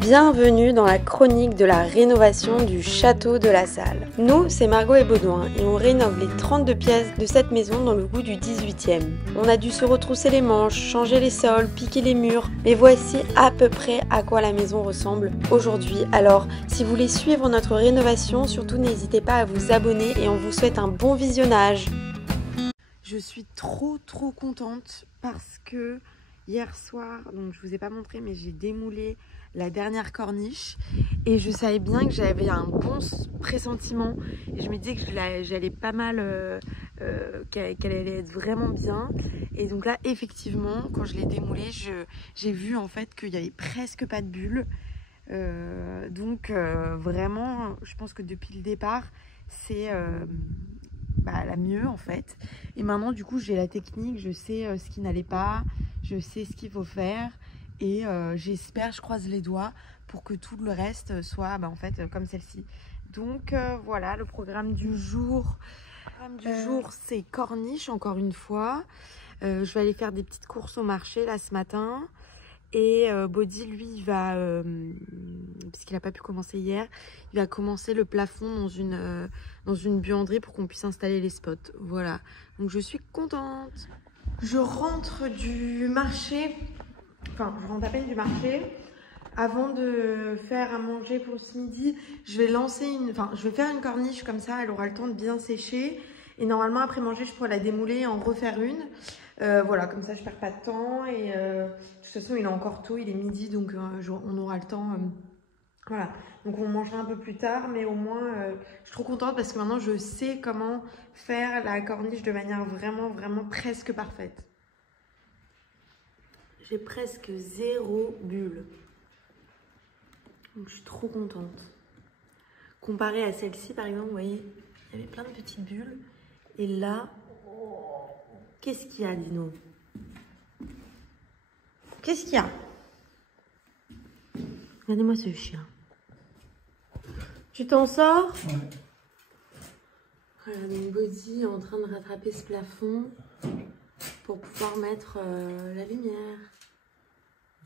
Bienvenue dans la chronique de la rénovation du château de la Salle. Nous, c'est Margot et Baudouin et on rénove les 32 pièces de cette maison dans le goût du 18e. On a dû se retrousser les manches, changer les sols, piquer les murs, mais voici à peu près à quoi la maison ressemble aujourd'hui. Alors, si vous voulez suivre notre rénovation, surtout n'hésitez pas à vous abonner et on vous souhaite un bon visionnage. Je suis trop contente parce que hier soir, donc je vous ai pas montré, mais j'ai démoulé la dernière corniche et je savais bien que j'avais un bon pressentiment et je me disais que j'allais pas mal, qu'elle allait être vraiment bien. Et donc là, effectivement, quand je l'ai démoulée, j'ai vu en fait qu'il y avait presque pas de bulles. Vraiment, je pense que depuis le départ, c'est la mieux en fait. Et maintenant du coup j'ai la technique, je sais ce qui n'allait pas, je sais ce qu'il faut faire et j'espère, je croise les doigts pour que tout le reste soit en fait comme celle-ci. Donc voilà le programme du jour. C'est corniche encore une fois. Je vais aller faire des petites courses au marché là ce matin. Et Body, lui, il va, parce qu'il n'a pas pu commencer hier, il va commencer le plafond dans une buanderie pour qu'on puisse installer les spots. Voilà, donc je suis contente. Je rentre du marché, je rentre à peine du marché. Avant de faire à manger pour ce midi, je vais faire une corniche comme ça, elle aura le temps de bien sécher. Et normalement, après manger, je pourrai la démouler et en refaire une. Voilà, comme ça, je perds pas de temps. Et de toute façon, il est encore tôt, il est midi, donc on aura le temps. Voilà, donc on mangera un peu plus tard, mais au moins, je suis trop contente parce que maintenant, je sais comment faire la corniche de manière vraiment presque parfaite. J'ai presque 0 bulle. Donc je suis trop contente. Comparé à celle-ci, par exemple, vous voyez, il y avait plein de petites bulles. Et là, qu'est-ce qu'il y a, Dino? Qu'est-ce qu'il y a? Regardez-moi ce chien. Tu t'en sors? Ouais. Regardez, Body est en train de rattraper ce plafond pour pouvoir mettre la lumière.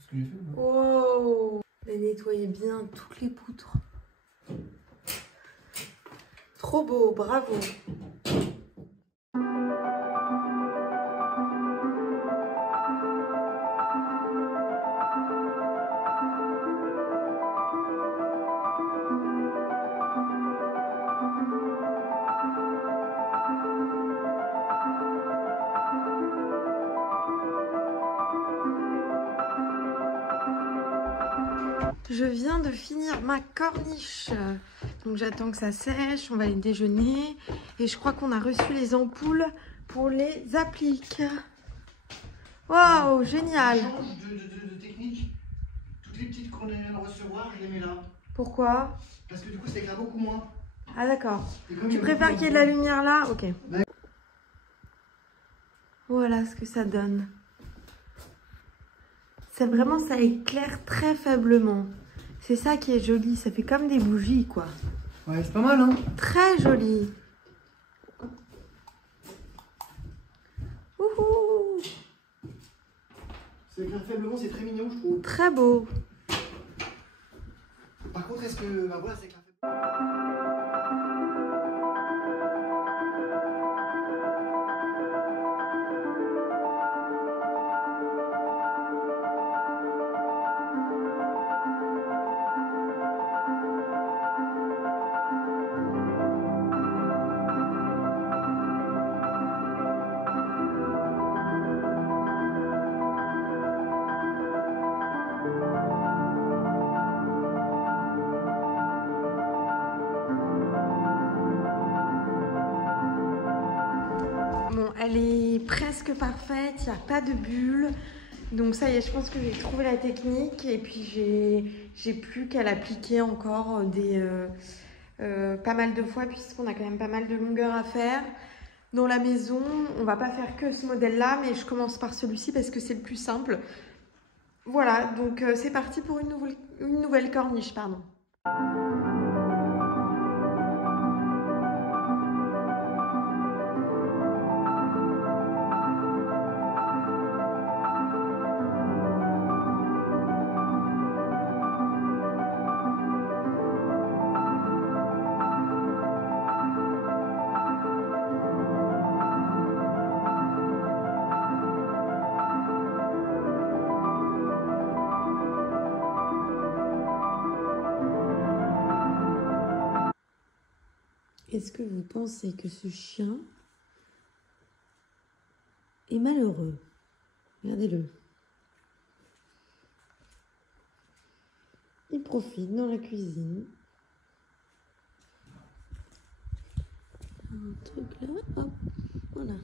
Ce que j'ai fait, ouais. Oh! Elle nettoyait bien toutes les poutres. Trop beau, bravo! Je viens de finir ma corniche, donc j'attends que ça sèche, on va aller déjeuner et je crois qu'on a reçu les ampoules pour les appliques. Waouh, génial! Je change de technique. Toutes les petites qu'on vient de recevoir, je les mets là. Pourquoi? Parce que du coup, ça éclaire beaucoup moins. Ah d'accord. Tu Tu préfères qu'il y ait de la lumière là? Ok. Ouais. Voilà ce que ça donne. Ça éclaire très faiblement. C'est ça qui est joli, ça fait comme des bougies quoi. Ouais, c'est pas mal, hein? Très joli. Wouhou! Ça éclaire faiblement, c'est très mignon, je trouve. Très beau. Par contre, est-ce que. Bah voilà, ça éclaire faiblement. Bon, elle est presque parfaite, il n'y a pas de bulles. Donc ça y est, je pense que j'ai trouvé la technique. Et puis j'ai plus qu'à l'appliquer encore pas mal de fois, puisqu'on a quand même pas mal de longueur à faire. Dans la maison, on va pas faire que ce modèle-là, mais je commence par celui-ci parce que c'est le plus simple. Voilà, donc c'est parti pour une nouvelle corniche, pardon. Est-ce que vous pensez que ce chien est malheureux? Regardez-le. Il profite dans la cuisine. Un truc là, hop, voilà.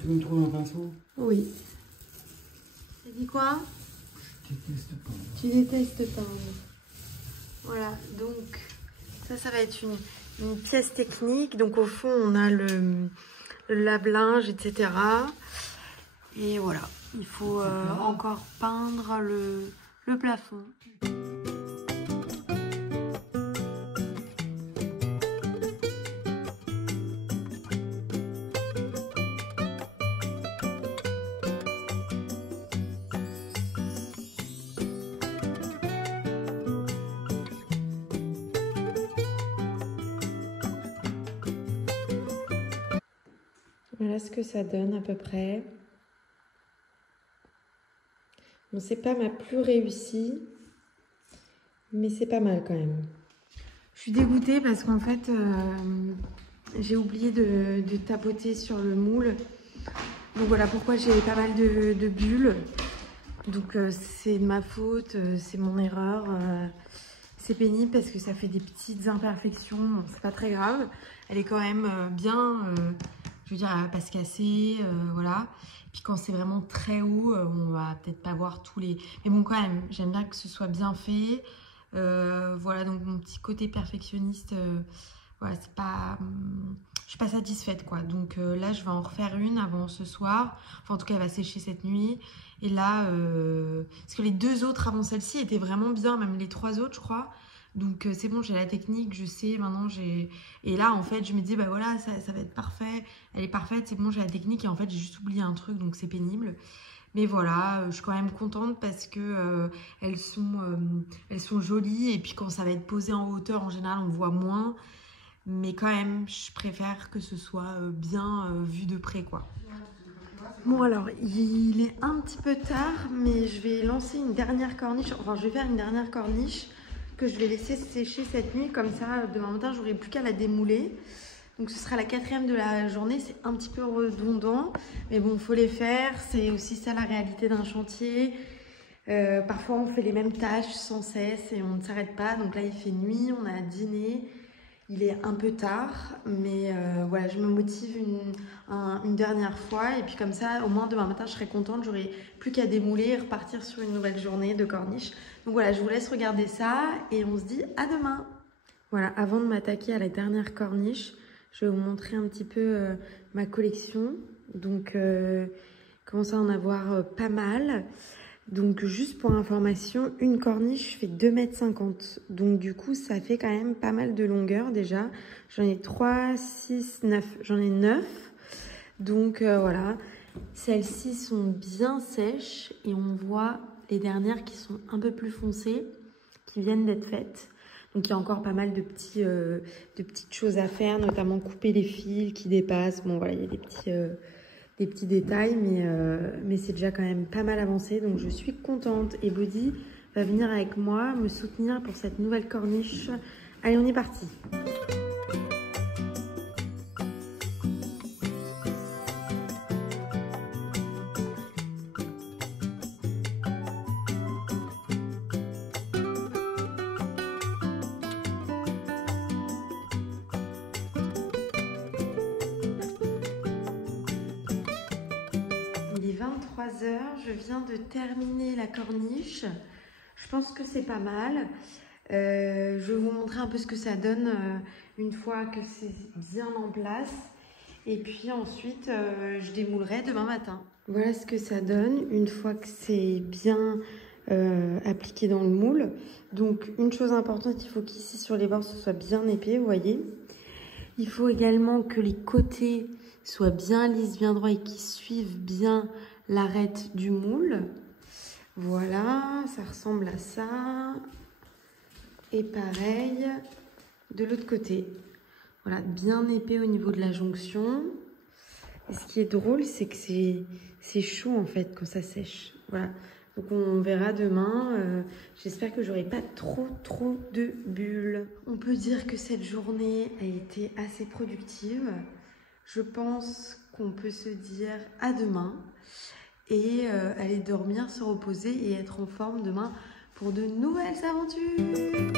Tu veux me trouver un pinceau? Oui. T'as dit quoi? Je déteste pas. Tu détestes peindre. Voilà, donc ça va être une pièce technique. Donc au fond, on a le lave-linge, etc. Et voilà, il faut encore peindre le plafond. Voilà ce que ça donne à peu près. Bon, c'est pas ma plus réussie, mais c'est pas mal quand même. Je suis dégoûtée parce qu'en fait, j'ai oublié de tapoter sur le moule. Donc voilà pourquoi j'ai pas mal de bulles. Donc c'est de ma faute, c'est mon erreur. C'est pénible parce que ça fait des petites imperfections. Bon, c'est pas très grave. Elle est quand même bien... je veux dire, elle va pas se casser, voilà. Puis quand c'est vraiment très haut, on va peut-être pas voir tous les... Mais bon, quand même, j'aime bien que ce soit bien fait. Voilà, donc mon petit côté perfectionniste, voilà, c'est pas... je suis pas satisfaite, quoi. Donc là, je vais en refaire une avant ce soir. Enfin, en tout cas, elle va sécher cette nuit. Et là, parce que les deux autres avant celle-ci étaient vraiment bien, même les trois autres, je crois. Donc c'est bon, j'ai la technique, je sais, maintenant j'ai... Et là, en fait, je me dis, bah voilà, ça va être parfait. Elle est parfaite, c'est bon, j'ai la technique. Et en fait, j'ai juste oublié un truc, donc c'est pénible. Mais voilà, je suis quand même contente parce que elles sont jolies. Et puis quand ça va être posé en hauteur, en général, on voit moins. Mais quand même, je préfère que ce soit bien vu de près, quoi. Bon alors, il est un petit peu tard, mais je vais lancer une dernière corniche. Enfin, je vais faire une dernière corniche que je vais laisser sécher cette nuit. Comme ça, demain matin, j'aurai plus qu'à la démouler. Donc ce sera la 4e de la journée. C'est un petit peu redondant, mais bon, il faut les faire. C'est aussi ça la réalité d'un chantier. Parfois, on fait les mêmes tâches sans cesse et on ne s'arrête pas. Donc là, il fait nuit, on a dîné. Il est un peu tard, mais voilà, je me motive une dernière fois. Et puis comme ça, au moins demain matin, je serai contente. J'aurai plus qu'à démouler et repartir sur une nouvelle journée de corniche. Donc voilà, je vous laisse regarder ça et on se dit à demain. Voilà, avant de m'attaquer à la dernière corniche, je vais vous montrer un petit peu ma collection. Donc, commence à en avoir pas mal. Donc juste pour information, une corniche fait 2,50 m. Donc du coup, ça fait quand même pas mal de longueur déjà. J'en ai 3, 6, 9. J'en ai 9. Donc voilà. Celles-ci sont bien sèches et on voit les dernières qui sont un peu plus foncées, qui viennent d'être faites. Donc il y a encore pas mal de petites choses à faire, notamment couper les fils qui dépassent. Bon voilà, il y a des petits détails, mais c'est déjà quand même pas mal avancé, donc je suis contente. Et Bodhi va venir avec moi me soutenir pour cette nouvelle corniche. Allez, on est parti. Il est 23 h, je viens de terminer la corniche. Je pense que c'est pas mal. Je vais vous montrer un peu ce que ça donne une fois que c'est bien en place. Et puis ensuite, je démoulerai demain matin. Voilà ce que ça donne une fois que c'est bien appliqué dans le moule. Donc une chose importante, il faut qu'ici sur les bords ce soit bien épais, vous voyez. Il faut également que les côtés soient bien lisses, bien droits et qui suivent bien l'arête du moule. Voilà, ça ressemble à ça. Et pareil de l'autre côté. Voilà, bien épais au niveau de la jonction. Et ce qui est drôle, c'est que c'est chaud en fait quand ça sèche. Voilà. Donc on verra demain. J'espère que j'aurai pas trop de bulles. On peut dire que cette journée a été assez productive. Je pense qu'on peut se dire à demain et aller dormir, se reposer et être en forme demain pour de nouvelles aventures.